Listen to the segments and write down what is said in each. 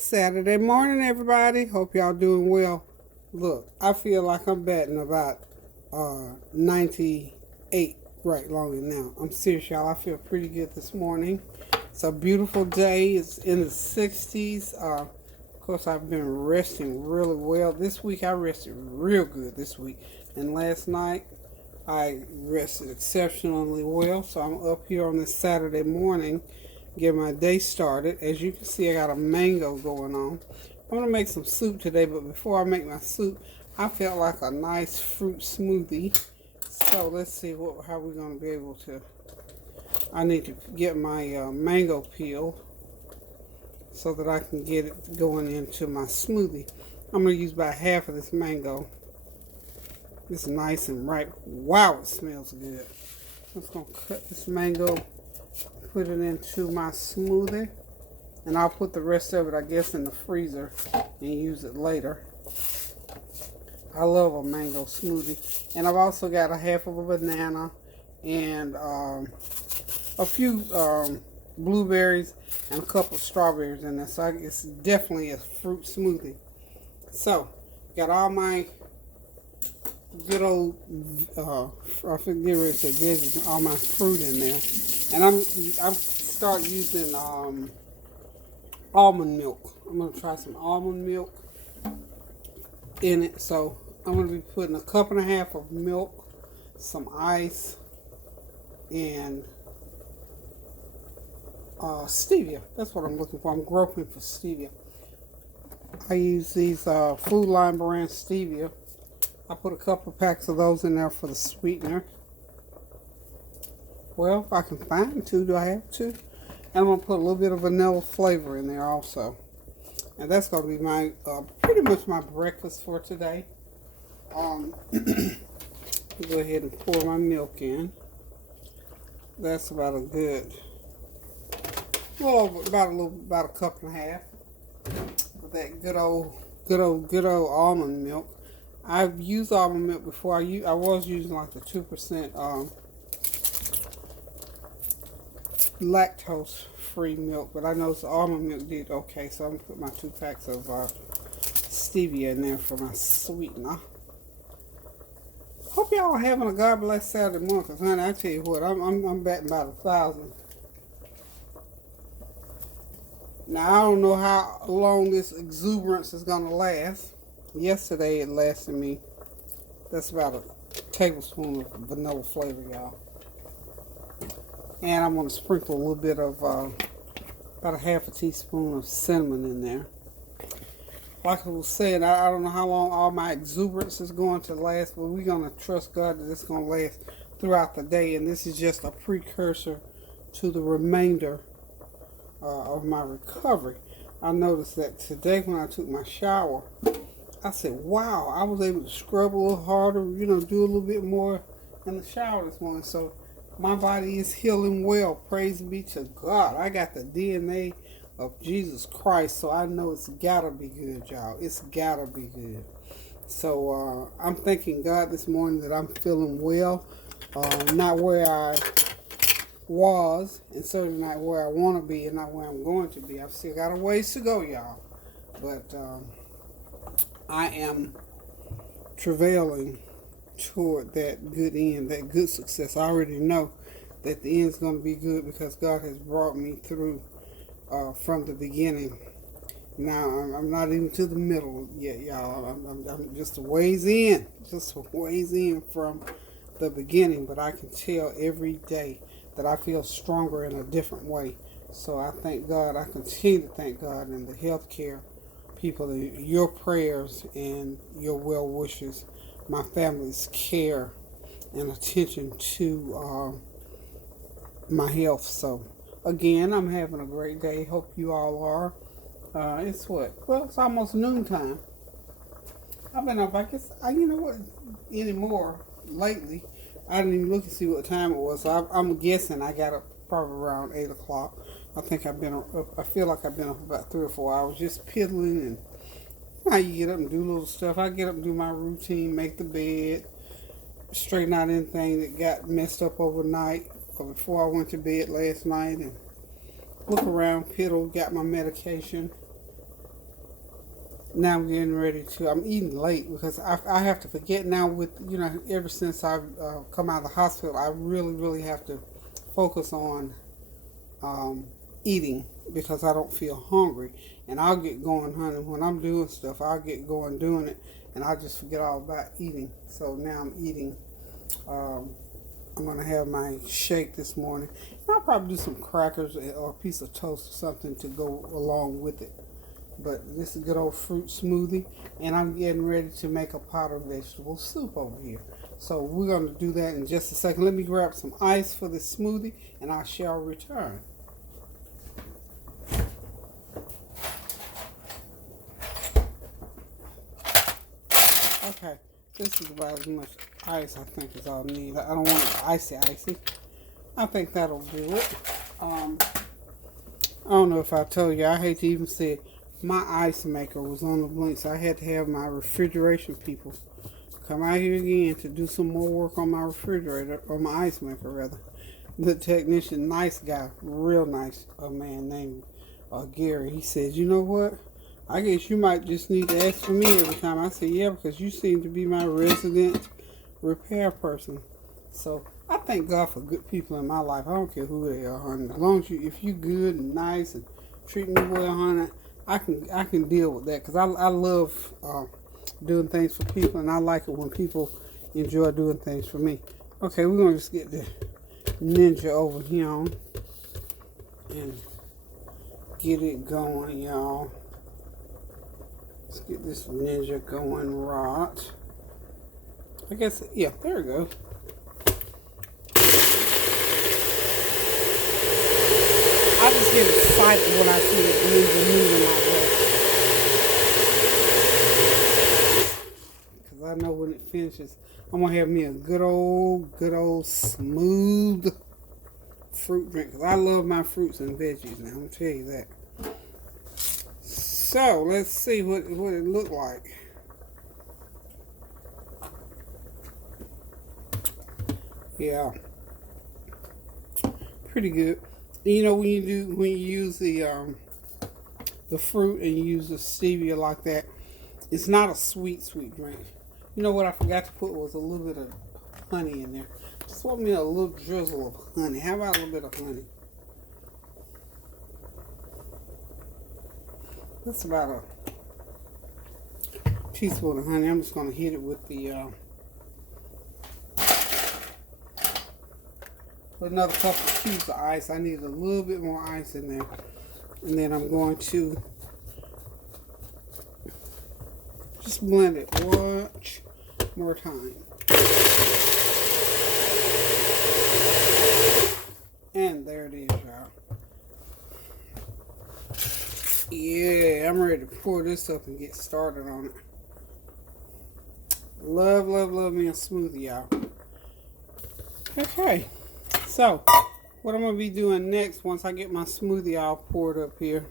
Saturday morning, everybody. Hope y'all doing well. Look, I feel like I'm batting about 98 right longer now. I'm serious, y'all. I feel pretty good this morning. It's a beautiful day. It's in the 60s. Of course, I've been resting really well. This week, I rested real good this week. And last night, I rested exceptionally well. So I'm up here on this Saturday morning, get my day started. As you can see, I got a mango going on. I'm going to make some soup today, but before I make my soup, I felt like a nice fruit smoothie. So let's see how we're going to be able to. I need to get my mango peel so that I can get it going into my smoothie. I'm going to use about half of this mango. It's nice and ripe. Wow, it smells good. I'm just going to cut this mango, put it into my smoothie, and I'll put the rest of it, I guess, in the freezer and use it later. I love a mango smoothie. And I've also got a half of a banana and a few blueberries and a couple of strawberries in there. So it's definitely a fruit smoothie. So, got all my good old, I forget what it said, veggies, all my fruit in there. And I'm start using almond milk. I'm going to try some almond milk in it. So I'm going to be putting a cup and a half of milk, some ice, and stevia. That's what I'm looking for. I'm groping for stevia. I use these Food Line brand stevia. I put a couple of packs of those in there for the sweetener. Well, if I can find two, do I have two? And I'm going to put a little bit of vanilla flavor in there also. And that's going to be my, pretty much my breakfast for today. Go ahead and pour my milk in. That's about a good, about a cup and a half. With that good old almond milk. I've used almond milk before. I was using like the 2% lactose free milk, but I noticed the almond milk did okay, so I'm gonna put my 2 packs of stevia in there for my sweetener. Hope y'all are having a God bless Saturday morning, cause honey, I tell you what, I'm batting about 1,000. Now I don't know how long this exuberance is gonna last. Yesterday it lasted me, that's about a tablespoon of vanilla flavor, y'all. And I'm going to sprinkle a little bit of, about a half a teaspoon of cinnamon in there. Like I was saying, I don't know how long all my exuberance is going to last, but we're going to trust God that it's going to last throughout the day. And this is just a precursor to the remainder of my recovery. I noticed that today when I took my shower, I said, wow, I was able to scrub a little harder, do a little bit more in the shower this morning. So my body is healing well. Praise be to God. I got the DNA of Jesus Christ, so I know it's gotta be good, y'all. It's gotta be good. So I'm thanking God this morning that I'm feeling well. Not where I was, and certainly not where I want to be, and not where I'm going to be. I've still got a ways to go, y'all. But I am travailing toward that good end, that good success. I already know that the end's going to be good because God has brought me through from the beginning. Now, I'm not even to the middle yet, y'all. I'm just a ways in, from the beginning, but I can tell every day that I feel stronger in a different way. So I thank God. I continue to thank God and the healthcare people, your prayers and your well wishes, my family's care and attention to my health. So again, I'm having a great day. Hope you all are. It's what? Well, it's almost noontime. I've been up, I guess, you know what, anymore lately. I didn't even look and see what time it was. So I'm guessing I got up probably around 8 o'clock. I think I've been up, I feel like I've been up about 3 or 4 hours just piddling, and how you get up and do little stuff. I get up and do my routine, make the bed, straighten out anything that got messed up overnight or before I went to bed last night, and look around, piddle, got my medication, Now I'm getting ready to. I'm eating late because I have to forget now. With ever since I've come out of the hospital, I really have to focus on um, eating because I don't feel hungry, and I'll get going, honey. When I'm doing stuff, I'll get going doing it, and I just forget all about eating. So now I'm eating. Um, I'm gonna have my shake this morning. And I'll probably do some crackers or a piece of toast or something to go along with it. But this is a good old fruit smoothie, and I'm getting ready to make a pot of vegetable soup over here. So we're going to do that in just a second. Let me grab some ice for this smoothie, and I shall return. Okay, this is about as much ice I think as I'll need. I don't want it icy. I think that'll do it. I don't know if I told you, I hate to even say it. My ice maker was on the blink, so I had to have my refrigeration people come out here again to do some more work on my refrigerator, or my ice maker rather. The technician, nice guy, real nice, a man named Gary. He says, you know what? I guess you might just need to ask for me every time. I said, yeah, because you seem to be my resident repair person. So I thank God for good people in my life. I don't care who they are, honey. As long as if you good and nice and treat me well, honey, I can deal with that because I love doing things for people, and I like it when people enjoy doing things for me. Okay, we're gonna just get the Ninja over here on and get it going, y'all. Let's get this Ninja going right. I guess, yeah, there we go. I just get excited when I see the Ninja moving like that. Because I know when it finishes, I'm going to have me a good old smooth fruit drink. Because I love my fruits and veggies now, I'm going to tell you that. So, let's see what it looked like. Yeah. Pretty good. You know, when you use the fruit and you use the stevia like that, it's not a sweet drink. You know what I forgot to put was a little bit of honey in there. Just want me a little drizzle of honey. How about a little bit of honey? That's about a teaspoon of honey. I'm just going to hit it with with another couple of cubes of ice. I need a little bit more ice in there. And then I'm going to just blend it one more time. And there it is, y'all. Yeah, I'm ready to pour this up and get started on it. Love me a smoothie, y'all. Okay. So, what I'm going to be doing next, once I get my smoothie all poured up here.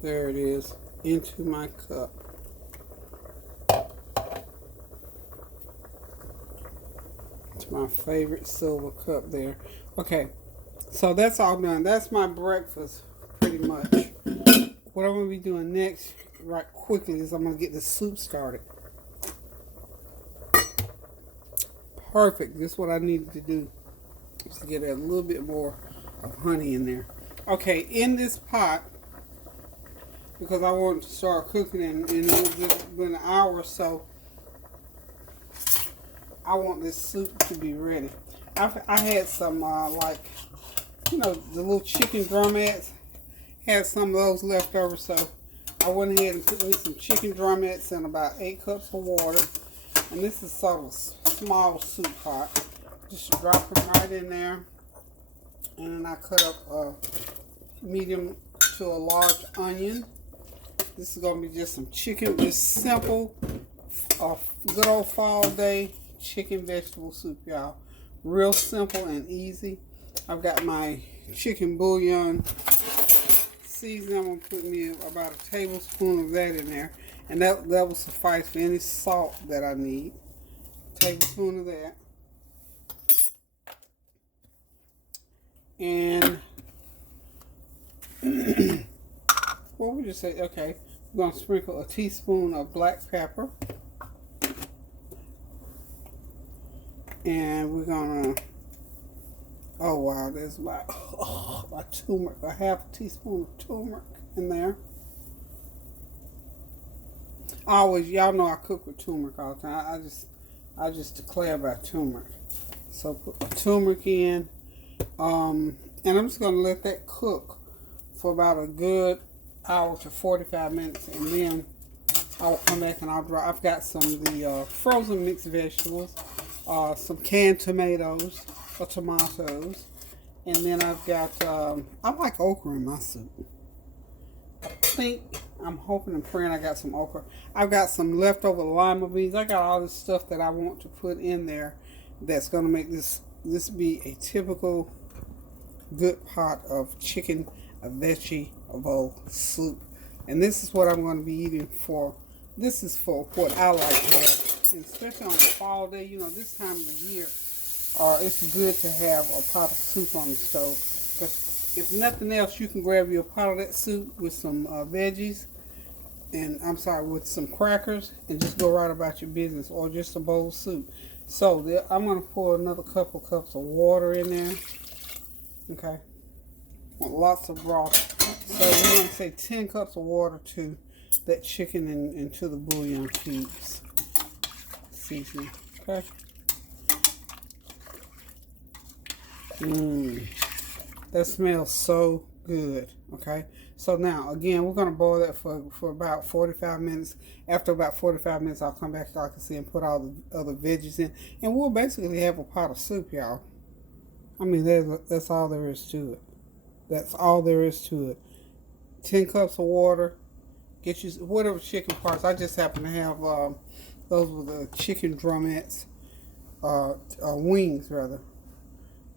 There it is, into my cup. It's my favorite silver cup there. Okay, so that's all done. That's my breakfast, pretty much. What I'm going to be doing next, right quickly, is I'm going to get the soup started. Perfect. This is what I needed to do, is to get a little bit more of honey in there. Okay, in this pot, because I want to start cooking in just an hour or so, I want this soup to be ready. I had some, like, the little chicken drumettes. Had some of those left over, so I went ahead and put me some chicken drumettes in about 8 cups of water. And this is sort of a small soup pot. Just drop them right in there. And then I cut up a medium to a large onion. This is going to be just some chicken, just simple, good old fall day chicken vegetable soup, y'all. Real simple and easy. I've got my chicken bouillon seasoning. I'm going to put me about a tablespoon of that in there. And that will suffice for any salt that I need. Tablespoon of that. And just say, okay, we're going to sprinkle a teaspoon of black pepper. And we're going to, oh wow, there's my turmeric, a half a teaspoon of turmeric in there. Y'all know I cook with turmeric all the time. I just declare about turmeric. So put my turmeric in, and I'm just gonna let that cook for about a good hour to 45 minutes, and then I'll come back and I'll dry. I've got some of the frozen mixed vegetables, some canned tomatoes or tomatoes, and then I've got I like okra in my soup. I'm hoping and praying I got some okra. I've got some leftover lima beans. I got all this stuff that I want to put in there that's going to make this be a typical good pot of chicken, a vegetable soup. And this is what I'm going to be eating for. This is for what I like to have, and especially on a fall day. You know, this time of the year, it's good to have a pot of soup on the stove. Because if nothing else, you can grab your pot of that soup with some veggies, with some crackers, and just go right about your business, or just a bowl of soup. So I'm going to pour another couple cups of water in there. Okay. Want lots of broth. So we're going to say 10 cups of water to that chicken and to the bouillon cubes. Seasoning. Okay. That smells so good. Okay. So now, again, we're going to boil that for about 45 minutes. After about 45 minutes, I'll come back, like I said, and put all the other veggies in. And we'll basically have a pot of soup, y'all. I mean, that's all there is to it. That's all there is to it. 10 cups of water. Get you whatever chicken parts. I just happen to have those were the chicken drumettes, wings rather,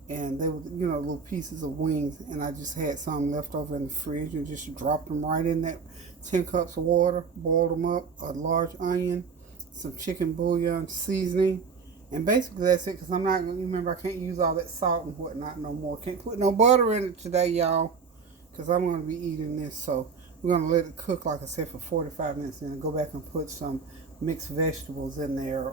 and they were little pieces of wings, and I just had some left over in the fridge and just dropped them right in that 10 cups of water. Boiled them up. A large onion, some chicken bouillon seasoning, and basically that's it. Because I'm not gonna remember. I can't use all that salt and whatnot no more. Can't put no butter in it today, y'all, because I'm gonna be eating this. So we're going to let it cook, like I said, for 45 minutes, and then go back and put some mixed vegetables in there.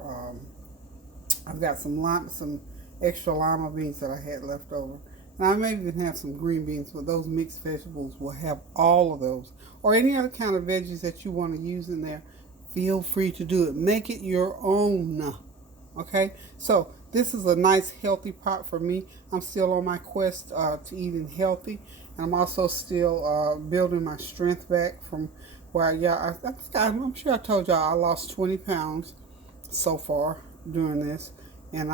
I've got some extra lima beans that I had left over. And I may even have some green beans, but those mixed vegetables will have all of those. Or any other kind of veggies that you want to use in there, feel free to do it. Make it your own. Okay? So this is a nice, healthy pot for me. I'm still on my quest to eating healthy. And I'm also still building my strength back from where I'm sure I told y'all I lost 20 pounds so far doing this, and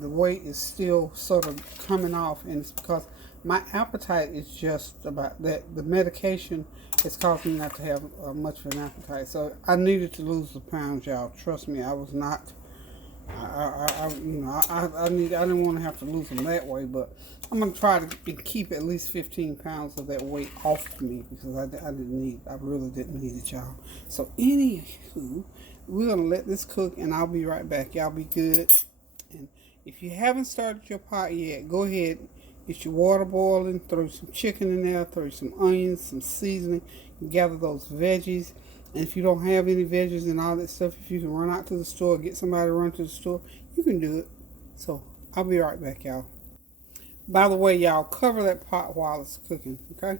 the weight is still sort of coming off, and it's because my appetite is just about that. The medication has caused me not to have much of an appetite, so I needed to lose the pounds, y'all. Trust me, I was not. I didn't want to have to lose them that way, but I'm going to try to keep at least 15 pounds of that weight off of me, because I really didn't need it, y'all. So anywho, we're going to let this cook, and I'll be right back. Y'all be good. And if you haven't started your pot yet, go ahead, get your water boiling, throw some chicken in there, throw some onions, some seasoning, gather those veggies. And if you don't have any veggies and all that stuff, if you can run out to the store, get somebody to run to the store, you can do it. So I'll be right back, y'all. By the way, y'all, cover that pot while it's cooking, okay?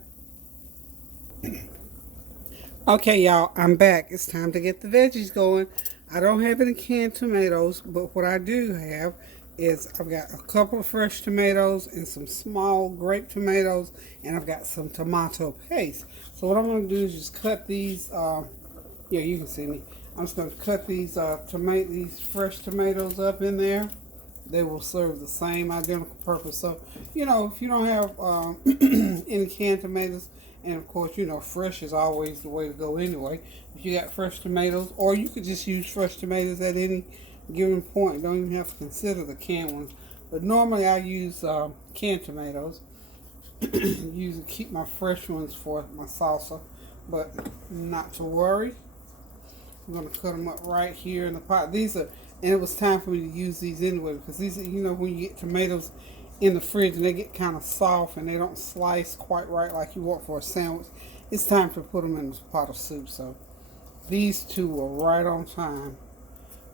Okay, y'all, I'm back. It's time to get the veggies going. I don't have any canned tomatoes, but what I do have is I've got a couple of fresh tomatoes and some small grape tomatoes, and I've got some tomato paste. So what I'm going to do is just cut these, you can see me. I'm just going to cut these fresh tomatoes up in there. They will serve the same identical purpose. So, if you don't have any canned tomatoes, and of course, fresh is always the way to go anyway. If you got fresh tomatoes, or you could just use fresh tomatoes at any given point. Don't even have to consider the canned ones. But normally I use canned tomatoes. Usually keep my fresh ones for my salsa, but not to worry. I'm going to cut them up right here in the pot. And it was time for me to use these anyway, because these, when you get tomatoes in the fridge and they get kind of soft and they don't slice quite right like you want for a sandwich, it's time to put them in this pot of soup. So these two are right on time.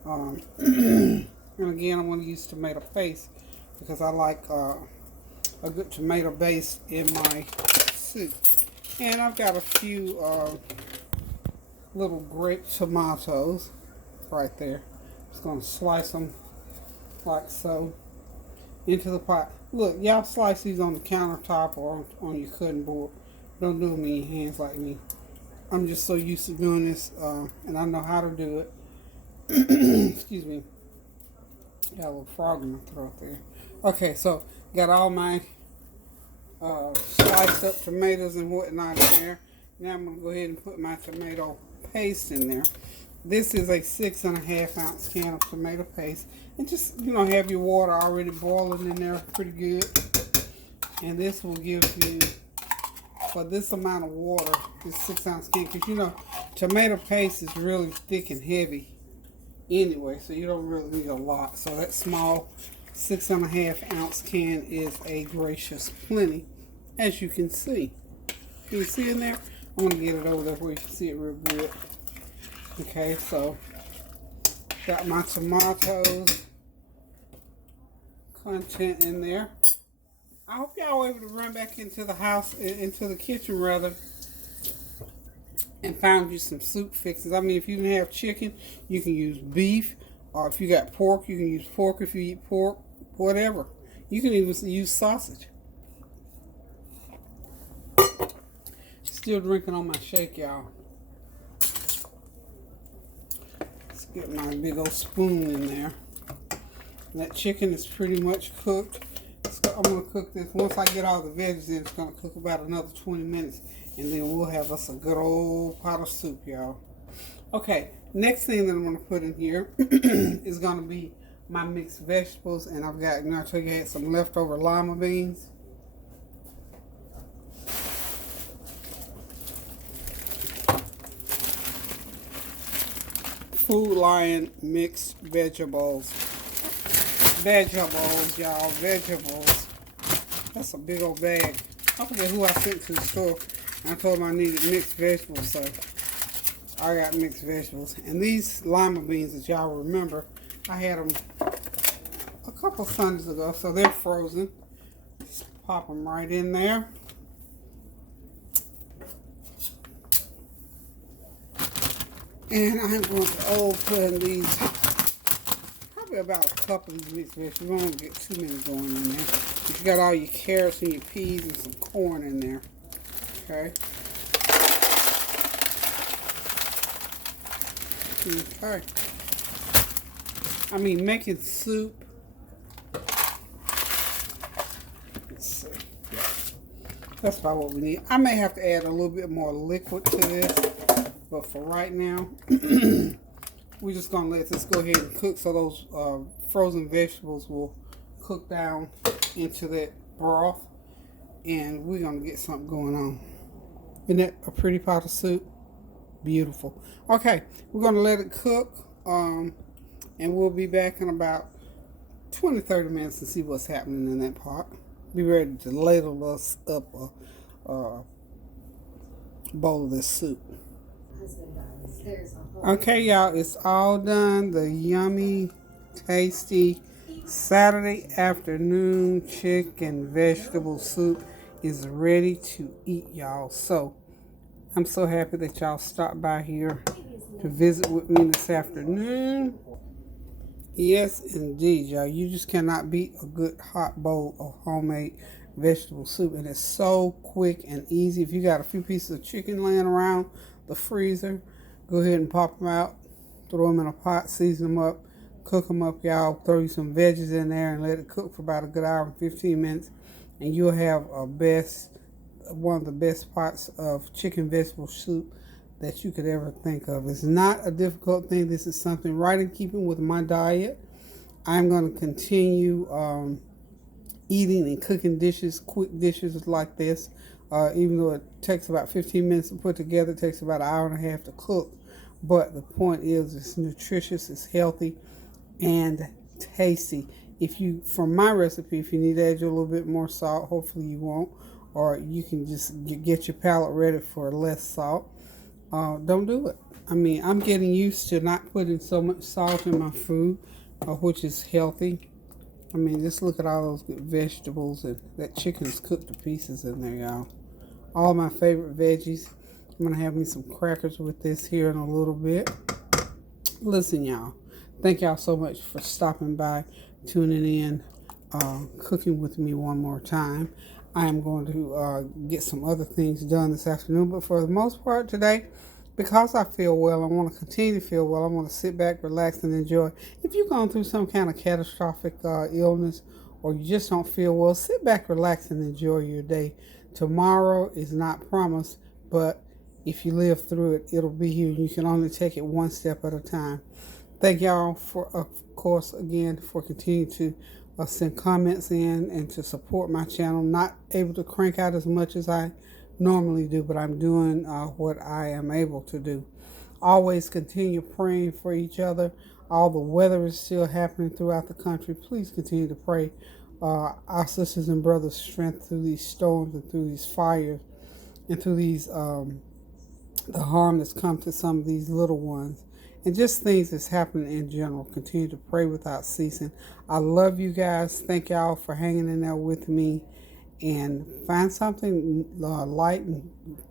And again, I'm going to use tomato paste because I like a good tomato base in my soup. And I've got a few little grape tomatoes right there. Just going to slice them like so into the pot. Look, y'all slice these on the countertop or on your cutting board. Don't do them in your hands like me. I'm just so used to doing this, and I know how to do it. Excuse me. Got a little frog in my throat there. Okay, so got all my sliced up tomatoes and whatnot in there. Now I'm going to go ahead and put my tomato paste in there. This is a 6.5 ounce can of tomato paste. And just, have your water already boiling in there pretty good. And this will give you, for this amount of water, this 6 ounce can, because tomato paste is really thick and heavy anyway, so you don't really need a lot. So that small 6.5 ounce can is a gracious plenty, as you can see. Can you see in there? I'm going to get it over there where you can see it real good. Okay, so got my tomatoes content in there. I hope y'all were able to run back into the house, into the kitchen rather, and found you some soup fixes. I mean, if you didn't have chicken, you can use beef, or if you got pork, you can use pork if you eat pork, whatever. You can even use sausage. Still drinking on my shake, y'all. Let's get my big old spoon in there. And that chicken is pretty much cooked. So I'm going to cook this. Once I get all the veggies in, it's going to cook about another 20 minutes. And then we'll have us a good old pot of soup, y'all. Okay, next thing that I'm going to put in here is going to be my mixed vegetables. And I've got, I told you I had some leftover lima beans. Food Lion mixed vegetables. Vegetables, y'all. Vegetables. That's a big old bag. I forget who I sent to the store. I told them I needed mixed vegetables, so I got mixed vegetables. And these lima beans, as y'all remember, I had them a couple Sundays ago, so they're frozen. Just pop them right in there. And I'm going to put in these, probably about a couple of these mixed vegetables. You don't want to get too many going in there. But you got all your carrots and your peas and some corn in there. Okay. Okay. I mean, making soup. Let's see. That's about what we need. I may have to add a little bit more liquid to this. But for right now, we're just going to let this go ahead and cook so those frozen vegetables will cook down into that broth. And we're going to get something going on. Isn't that a pretty pot of soup? Beautiful. Okay, we're going to let it cook. And we'll be back in about 20-30 minutes to see what's happening in that pot. Be ready to ladle us up a bowl of this soup. Okay, y'all, it's all done. The yummy, tasty Saturday afternoon chicken vegetable soup is ready to eat, y'all. So I'm so happy that y'all stopped by here to visit with me this afternoon. Yes, indeed, y'all. You just cannot beat a good hot bowl of homemade vegetable soup. And it's so quick and easy. If you got a few pieces of chicken laying around the freezer, go ahead and pop them out, throw them in a pot, season them up, cook them up, y'all. Throw you some veggies in there and let it cook for about a good hour and 15 minutes. And you'll have one of the best pots of chicken vegetable soup that you could ever think of. It's not a difficult thing. This is something right in keeping with my diet. I'm going to continue eating and cooking dishes, quick dishes like this. Even though it takes about 15 minutes to put together, it takes about an hour and a half to cook. But the point is, it's nutritious, it's healthy, and tasty. From my recipe, if you need to add a little bit more salt, hopefully you won't, or you can just get your palate ready for less salt, don't do it. I mean, I'm getting used to not putting so much salt in my food, which is healthy. I mean, just look at all those good vegetables, and that chicken's cooked to pieces in there, y'all. All my favorite veggies. I'm going to have me some crackers with this here in a little bit. Listen, y'all. Thank y'all so much for stopping by, tuning in, cooking with me one more time. I am going to get some other things done this afternoon, but for the most part today, because I feel well, I want to continue to feel well. I want to sit back, relax, and enjoy. If you're going through some kind of catastrophic illness, or you just don't feel well, sit back, relax, and enjoy your day. Tomorrow is not promised, but if you live through it, it'll be here. You can only take it one step at a time. Thank y'all for, of course, again, for continuing to send comments in and to support my channel. Not able to crank out as much as I normally do, but I'm doing what I am able to do. Always continue praying for each other. All the weather is still happening throughout the country. Please continue to pray our sisters and brothers' strength through these storms and through these fires and through these the harm that's come to some of these little ones. And just things that's happening in general. Continue to pray without ceasing. I love you guys. Thank y'all for hanging in there with me. And find something light and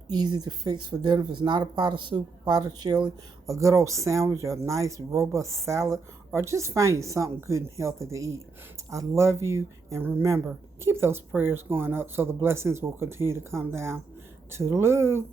easy to fix for dinner. If it's not a pot of soup, a pot of chili, a good old sandwich, or a nice robust salad, or just find you something good and healthy to eat. I love you. And remember, keep those prayers going up so the blessings will continue to come down. Toodaloo.